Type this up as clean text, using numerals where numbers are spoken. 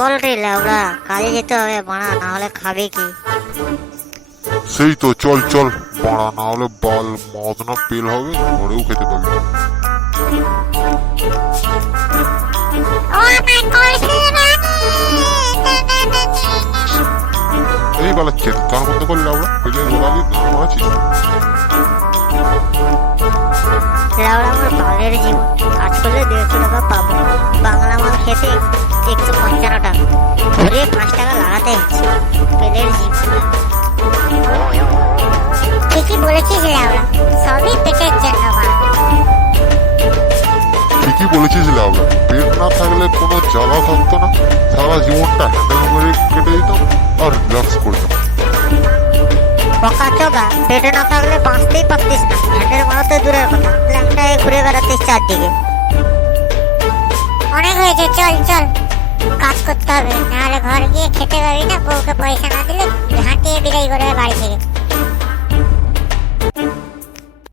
চল রে লেওড়া, কাজে যেতে হবে বাড়া, না হলে খাবে কি? সেই তো, চল চল বাড়া, না হলে বাল মদ না পেল হবে, ঘরেও খেতে পাবি না। এই বালা চিৎকার বন্ধ করলে আমরা পেলে গোড়ালি না মারাচ্ছিস। লেওড়া আমার বালের জীবন, কাজ করলে 150 টাকা পাবো, বাংলা মাল খেতে 155 টাকা, ঘুরে 5 টাকা লাগাতে হচ্ছে, পেলের জীবন। ঠিকই বলেছিস লেওড়া, সবই পেটের জন্য বাড়া। ঠিকই বলেছিস আমরা, পেট না থাকলে কোনো জ্বালা থাকতো না, সারা জীবনটা হ্যান্ডেল মেরে কেটে দিতাম আর রিল্যাক্স করতাম। বকা চোদা, পেটে না থাকলে বাঁচতেই পারতিস না, হ্যান্ডেল মারাতে দূরের কথা, প্ল্যানটায় ঘুরে বেড়াতিস চারদিকে। অনেক হয়েছে, চল চল, কাজ করতে হবে, নাহলে ঘর গিয়ে খেতে পাবি না, বউকে পয়সা না দিলে হাঁটিয়ে বিদায় করবে বাড়ি থেকে।